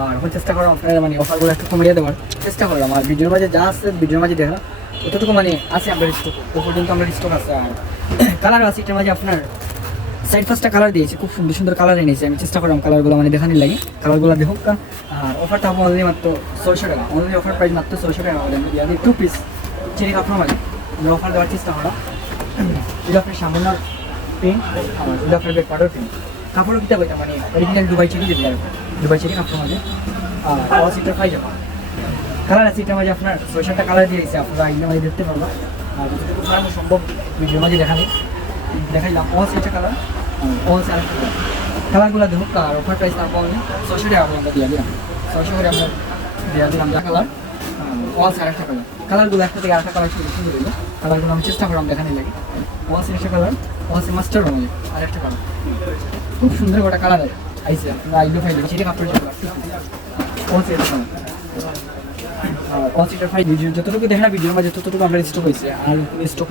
আর এখন চেষ্টা করো আপনারা মানে অফারগুলো একটু কমিয়ে দেওয়ার চেষ্টা করলাম। আর ভিডিওর মাঝে যা আছে ভিডিওর মাঝে দেখা অতটুকু মানে আছে আমরা স্টক ও পর্যন্ত আমরা স্টক আছে। আর কালার আছে এটার মাঝে আপনার সাইড ফার্স্টটা কালার দিয়েছে, খুব সুন্দর সুন্দর কালার এনেছে। আমি চেষ্টা করলাম কালারগুলো মানে দেখানোর লাগে, কালারগুলো দেখুক। আর অফারটা হবে অনলি মাত্র 600 টাকা, অনলি অফার প্রাইস মাত্র 600 টাকা আমাদের দিয়ে 2 পিস চেরি কাপড় মাঝে আমরা অফার দেওয়ার চেষ্টা করলাম। এটা আপনার সামান্য প্রিন্ট আর এটা আপনার ব্যাক পাউডার প্রিন্ট কাপড়ও কিতা বইটা মানে অরিজিনাল দুবাই চেরি যেটা দুবাই চেরি কাপড় মাঝে আর অল সিটার পাই যাবে। কালার আছে এটার মাঝে আপনার 6-7টা কালার দিয়েছে, আপনারা এগুলো মাঝে দেখতে পারবেন। আর যতটুকু খারাপ সম্ভব ভিডিওর মাঝে দেখাইলাম অল সিটা কালার অল আরেকটা কালার, কালারগুলো দেখুক। আর অফার প্রাইস তারপর আমি 600 টাকা করে আমরা দিয়ে দিলাম, 600 করে আমরা দিয়ে দিলাম যা কালার অল আরেকটা কালার। কালারগুলো একটা থেকে আরেকটা কালার সুন্দর হইলো, কালারগুলো আমি চেষ্টা করলাম দেখানোর লাগে। অল একটা কালার অল মাস্টার রঙে আরেকটা কালার, খুব সুন্দর একটা কালার আইসে আপনারা আইলো ফাইল সেটা কাপড়ের কালার অল সেট কালার। আর অল সেটার ফাইল যতটুকু দেখেন ভিডিওর মাঝে ততটুকু আমরা স্টক হয়েছে আর স্টক